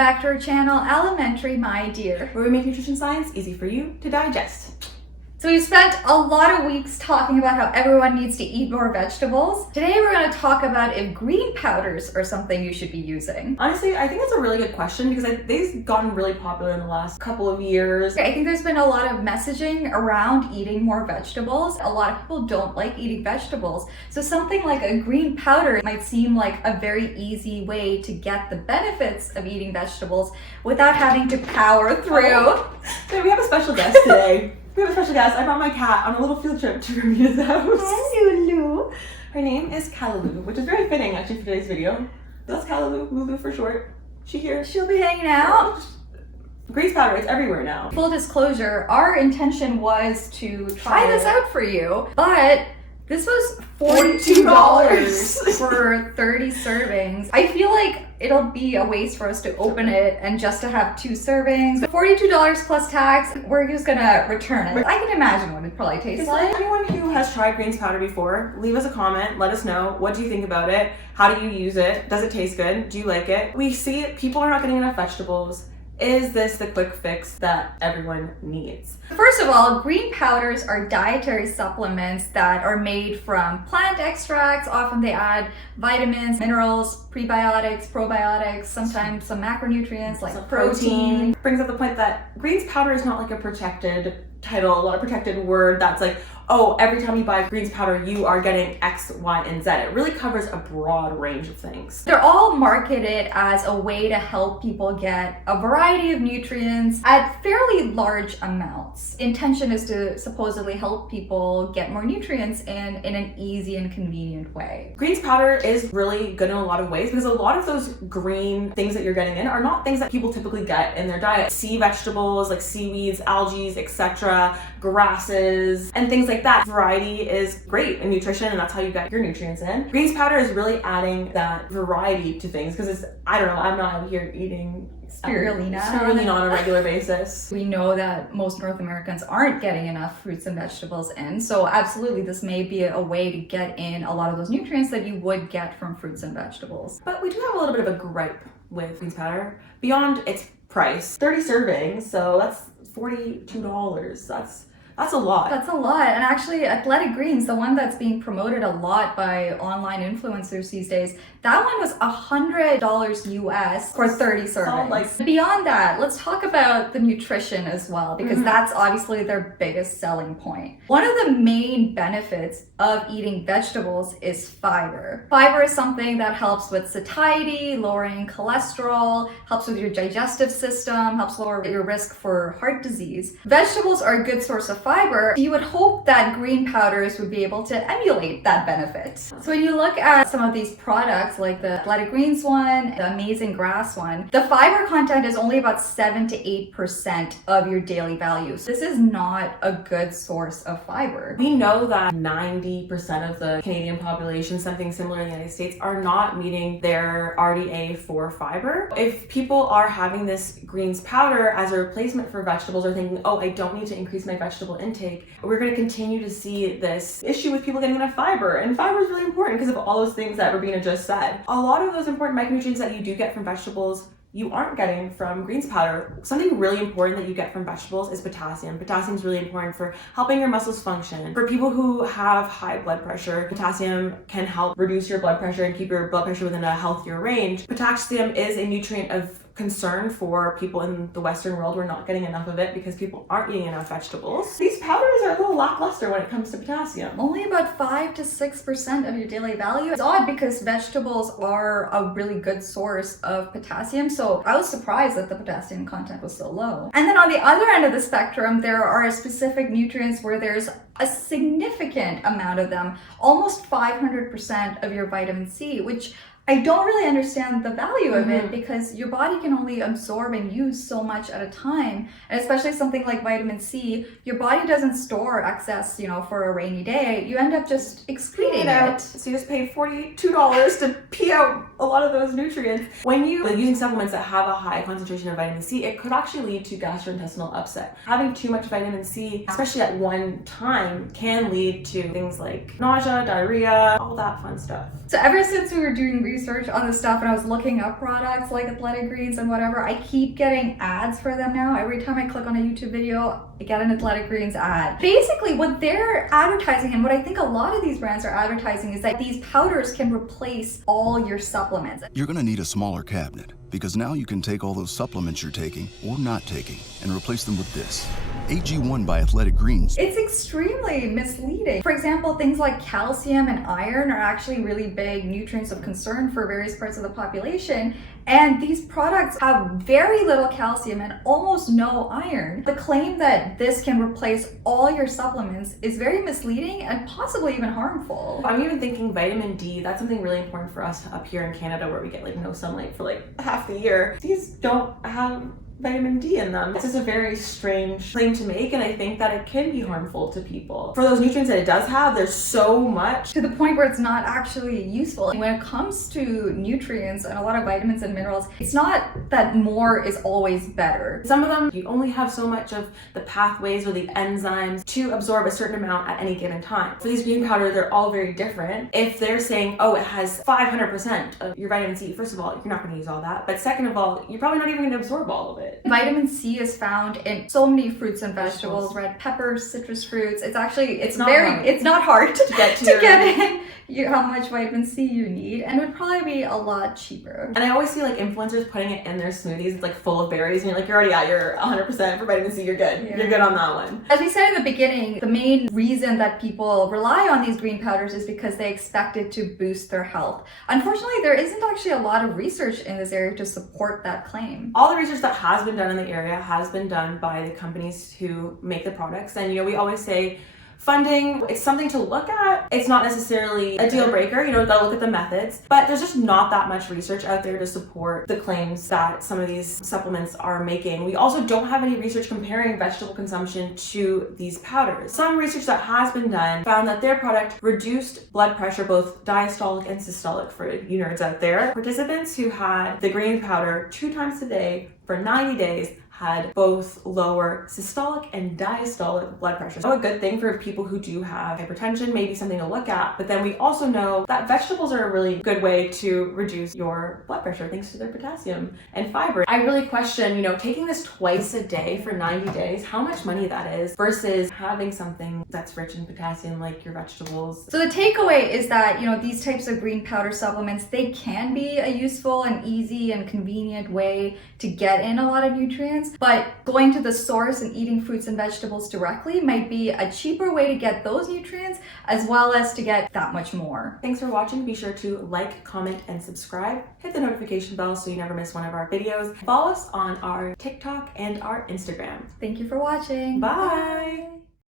back to our channel, Elementary My Dear, where we make nutrition science easy for you to digest. So we spent a lot of weeks talking about how everyone needs to eat more vegetables. Today we're going to talk about if green powders are something you should be using. Honestly, I think that's a really good question because they've gotten really popular in the last couple of years. I think there's been a lot of messaging around eating more vegetables. A lot of people don't like eating vegetables. So something like a green powder might seem like a very easy way to get the benefits of eating vegetables without having to power through. So we have a special guest today. We have a special guest. I brought my cat on a little field trip to Ramina's house. Hi, Lulu. Her name is Callaloo, which is very fitting actually for today's video. That's Callaloo, Lulu for short. She'll be hanging out. Grease powder, it's everywhere now. Full disclosure, our intention was to try this out for you, but this was $42 for 30 servings. I feel like it'll be a waste for us to open it and just to have 2 servings. $42 plus tax, we're just gonna return it. I can imagine what it probably tastes like. Anyone who has tried greens powder before, leave us a comment, let us know. What do you think about it? How do you use it? Does it taste good? Do you like it? We see people are not getting enough vegetables. Is this the quick fix that everyone needs? First of all, green powders are dietary supplements that are made from plant extracts. Often they add vitamins, minerals, prebiotics, probiotics, sometimes some macronutrients like protein. Brings up the point that greens powder is not like a protected title, a lot of protected word that's like, oh, every time you buy greens powder, you are getting X, Y, and Z. It really covers a broad range of things. They're all marketed as a way to help people get a variety of nutrients at fairly large amounts. Intention is to supposedly help people get more nutrients in an easy and convenient way. Greens powder is really good in a lot of ways because a lot of those green things that you're getting in are not things that people typically get in their diet. Sea vegetables like seaweeds, algae, etc., grasses, and things like that. Variety is great in nutrition, and that's how you get your nutrients in. Greens powder is really adding that variety to things because it's, I don't know, I'm not out here eating spirulina on a regular basis. We know that most North Americans aren't getting enough fruits and vegetables in, so absolutely this may be a way to get in a lot of those nutrients that you would get from fruits and vegetables. But we do have a little bit of a gripe with greens powder beyond its price. 30 servings, so that's $42. That's a lot. That's a lot. And actually, Athletic Greens, the one that's being promoted a lot by online influencers these days, that one was $100 US for 30 servings. Beyond that, let's talk about the nutrition as well, because that's obviously their biggest selling point. One of the main benefits of eating vegetables is fiber. Fiber is something that helps with satiety, lowering cholesterol, helps with your digestive system, helps lower your risk for heart disease. Vegetables are a good source of fiber. You would hope that green powders would be able to emulate that benefit. So when you look at some of these products like the Athletic Greens one, the Amazing Grass one, the fiber content is only about 7 to 8% of your daily value. So this is not a good source of fiber. We know that 90% of the Canadian population, something similar in the United States, are not meeting their RDA for fiber. If people are having this greens powder as a replacement for vegetables or thinking, oh, I don't need to increase my vegetable intake, we're going to continue to see this issue with people getting enough fiber. And fiber is really important because of all those things that Rabina just said. A lot of those important micronutrients that you do get from vegetables you aren't getting from greens powder. Something really important that you get from vegetables is potassium. Potassium is really important for helping your muscles function. For people who have high blood pressure, potassium can help reduce your blood pressure and keep your blood pressure within a healthier range. Potassium is a nutrient of concern for people in the Western world. We're not getting enough of it because people aren't eating enough vegetables. These powders are a little lackluster when it comes to potassium. Only about 5 to 6% of your daily value. It's odd because vegetables are a really good source of potassium, so I was surprised that the potassium content was so low. And then on the other end of the spectrum, there are specific nutrients where there's a significant amount of them, almost 500% of your vitamin C, which I don't really understand the value of it because your body can only absorb and use so much at a time. And especially something like vitamin C, your body doesn't store excess, for a rainy day. You end up just excreting it. So you just paid $42 to pee out a lot of those nutrients. When you're using supplements that have a high concentration of vitamin C, it could actually lead to gastrointestinal upset. Having too much vitamin C, especially at one time, can lead to things like nausea, diarrhea, all that fun stuff. So ever since we were doing research research on this stuff and I was looking up products like Athletic Greens and whatever, I keep getting ads for them now. Every time I click on a YouTube video, I get an Athletic Greens ad. Basically, what they're advertising and what I think a lot of these brands are advertising is that these powders can replace all your supplements. You're gonna need a smaller cabinet because now you can take all those supplements you're taking or not taking and replace them with this. AG1 by Athletic Greens. It's extremely misleading. For example, things like calcium and iron are actually really big nutrients of concern for various parts of the population. And these products have very little calcium and almost no iron. The claim that this can replace all your supplements is very misleading and possibly even harmful. I'm even thinking vitamin D. That's something really important for us up here in Canada where we get like no sunlight for like half the year. These don't have vitamin D in them. This is a very strange claim to make, and I think that it can be harmful to people. For those nutrients that it does have, there's so much. To the point where it's not actually useful. When it comes to nutrients and a lot of vitamins and minerals, it's not that more is always better. Some of them, you only have so much of the pathways or the enzymes to absorb a certain amount at any given time. For these green powder, they're all very different. If they're saying, oh, it has 500% of your vitamin C, first of all, you're not going to use all that. But second of all, you're probably not even going to absorb all of it. Vitamin C is found in so many fruits and vegetables, red peppers, citrus fruits. It's not hard to get in how much vitamin C you need, and it would probably be a lot cheaper. And I always see like influencers putting it in their smoothies. It's like full of berries, and you're like, you're already at your 100% for vitamin C. You're good. Yeah. You're good on that one. As we said in the beginning, the main reason that people rely on these green powders is because they expect it to boost their health. Unfortunately, there isn't actually a lot of research in this area to support that claim. All the research that has been done in the area has been done by the companies who make the products, and we always say funding, it's something to look at. It's not necessarily a deal breaker, gotta look at the methods, but there's just not that much research out there to support the claims that some of these supplements are making. We also don't have any research comparing vegetable consumption to these powders. Some research that has been done found that their product reduced blood pressure, both diastolic and systolic, for you nerds out there. Participants who had the green powder 2 times a day for 90 days had both lower systolic and diastolic blood pressure. So a good thing for people who do have hypertension, maybe something to look at. But then we also know that vegetables are a really good way to reduce your blood pressure thanks to their potassium and fiber. I really question, taking this twice a day for 90 days, how much money that is versus having something that's rich in potassium like your vegetables. So the takeaway is that, these types of green powder supplements, they can be a useful and easy and convenient way to get in a lot of nutrients. But going to the source and eating fruits and vegetables directly might be a cheaper way to get those nutrients as well as to get that much more. Thanks for watching. Be sure to like, comment, and subscribe. Hit the notification bell so you never miss one of our videos. Follow us on our TikTok and our Instagram. Thank you for watching. Bye.